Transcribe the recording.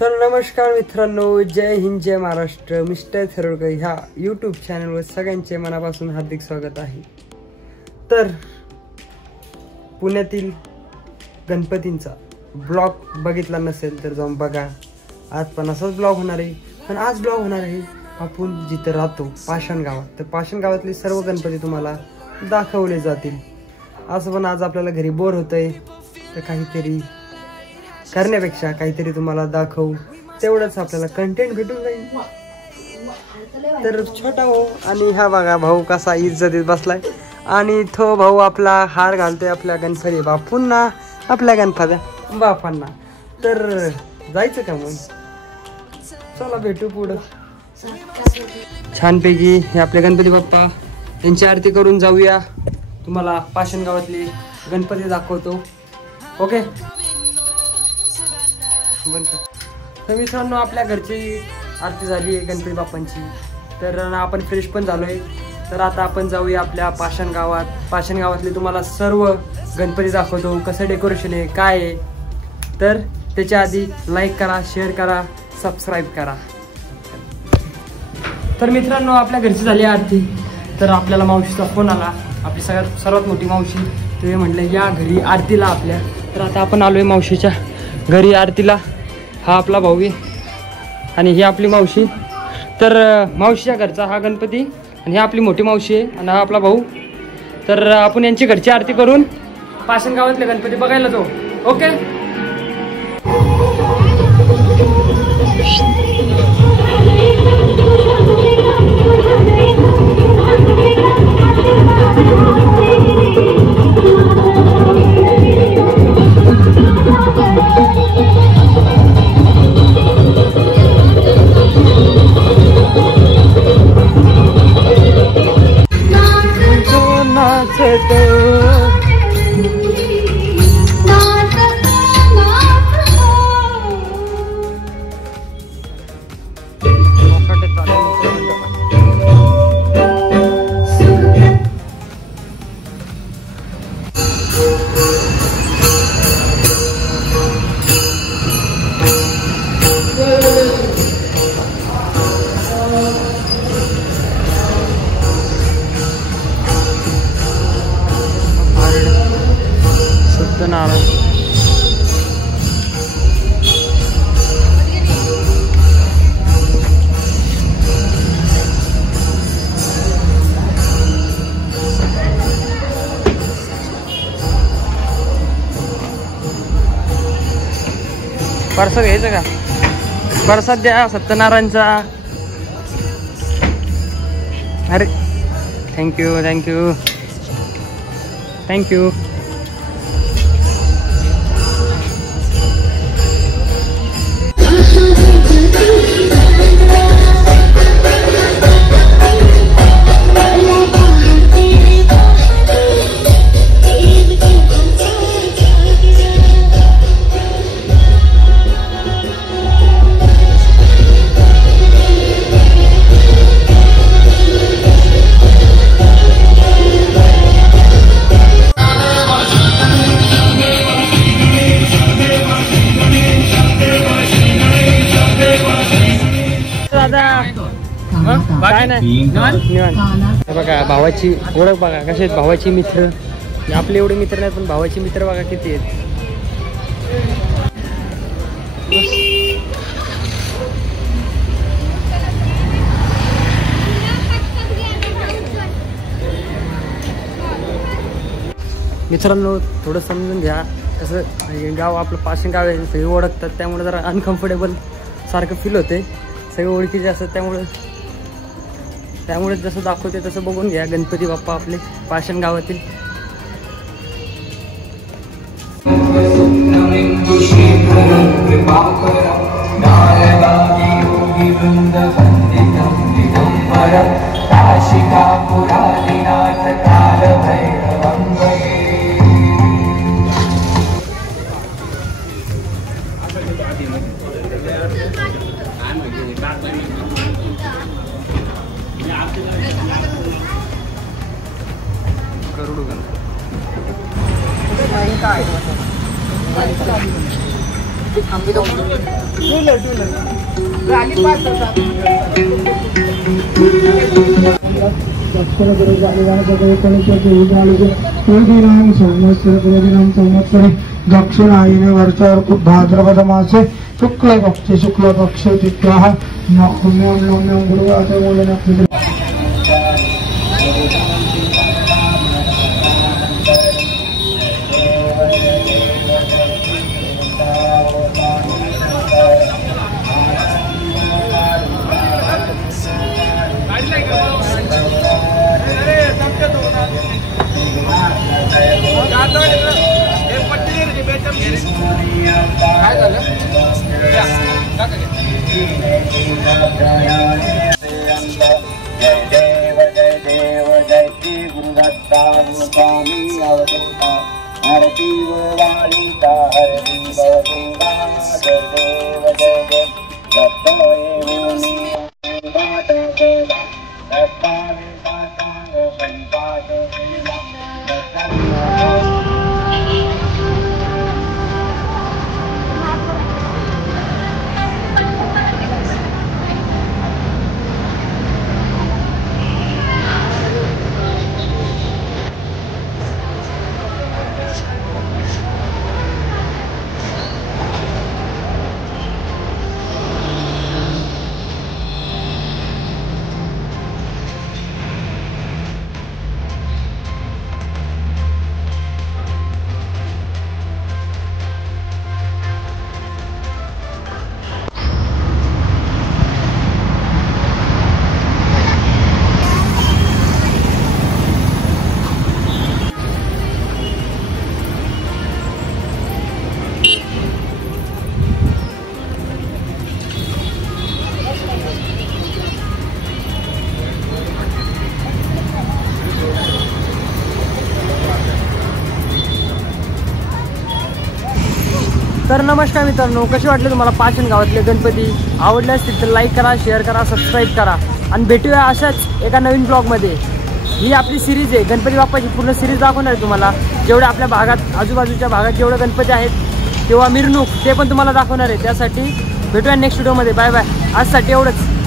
तर नमस्कार मित्रांनो, जय हिंद जय महाराष्ट्र. मिस्टर थरोडकर ह्या यूट्यूब चॅनलवर सगळ्यांचे मनापासून हार्दिक स्वागत आहे. तर पुण्यातील गणपतींचा ब्लॉग बघितला नसेल तर जाऊन बघा. आज पण असाच ब्लॉग होणार आहे, पण आज ब्लॉग होणार आहे आपण जिथे राहतो पाषाण गावात. तर पाषाण गावातले सर्व गणपती तुम्हाला दाखवले जातील. असं पण आज आपल्याला घरी बोर होतंय, तर काहीतरी करण्यापेक्षा काहीतरी तुम्हाला दाखवू, तेवढंच आपल्याला कंटेंट भेटून जाईल. तर छोटा भाऊ आणि हा बघा भाऊ कसा इज्जतीत बसलाय, आणि तो भाऊ आपला हार घालतोय आपल्या गणपती बापूंना, आपल्या गणपती बापांना. तर जायचं का मग? चला भेटू पुढं. छानपैकी हे आपले गणपती बाप्पा यांची आरती करून जाऊया. तुम्हाला पाषाण गावातले गणपती दाखवतो. ओके, तर मित्रांनो आपल्या घरची आरती झाली आहे गणपती बाप्पांची. तर आपण फ्रेश पण झालोय. तर आता आपण जाऊया आपल्या पाषाण गावात. पाषाण गावातले तुम्हाला सर्व गणपती दाखवतो, कसं डेकोरेशन आहे काय आहे. तर त्याच्या आधी लाईक करा, शेअर करा, सबस्क्राईब करा. तर मित्रांनो आपल्या घरची झाली आरती. तर आपल्याला मावशीचा फोन आला, आपली सर्वात मोठी मावशी. ते म्हटलं या घरी आरतीला आपल्या. तर आता आपण आलोय मावशीच्या घरी आरतीला. हा आपला भाऊ आहे आणि ही आपली मावशी. तर मावशीच्या घरचा हा गणपती आणि ही आपली मोठी मावशी आहे आणि हा आपला भाऊ. तर आपण यांची घरची आरती करून पाषाण गावातले गणपती बघायला जाऊ. ओके, परसाद घ्यायचं का? परसाद द्या सत्यनारायणचा. अरे थँक्यू थँक्यू थँक्यू. काय नाही बघा भावाची ओळख बघा कसे आहेत भावाची मित्र. आपले एवढे मित्र नाहीत पण भावाची मित्र बघा किती आहेत. मित्रांनो थोडं समजून घ्या, कसं गाव आपलं पाषाण गाव आहे, सगळे ओळखतात, त्यामुळे जरा अनकम्फर्टेबल सारखं फील होते. सगळे ओळखीचे असतात, त्यामुळे जसं दाखवते तसं बघून घ्या गणपती बाप्पा आपले पाषाण गावातील. गरुड दक्षिणायने वर्षावर भाद्रपद मासे शुक्ल पक्ष तिथ्याः नौम्यं गुरुवाते मूलने तर नमस्कार मित्रांनो, कसे वाटले तुम्हाला पाषाण गावातले गणपती? आवडले असतील तर लाईक करा, शेअर करा, सबस्क्राईब करा आणि भेटूया अशाच एका नवीन ब्लॉगमध्ये. ही आपली सिरीज आहे, गणपती बाप्पाची पूर्ण सिरीज दाखवणार आहे तुम्हाला. जेवढे आपल्या भागात आजूबाजूच्या भागात जेवढे गणपती आहेत किंवा मिरवणूक ते पण तुम्हाला दाखवणार आहे. त्यासाठी भेटूया नेक्स्ट व्हिडिओमध्ये. Bye bye. आजसाठी एवढंच.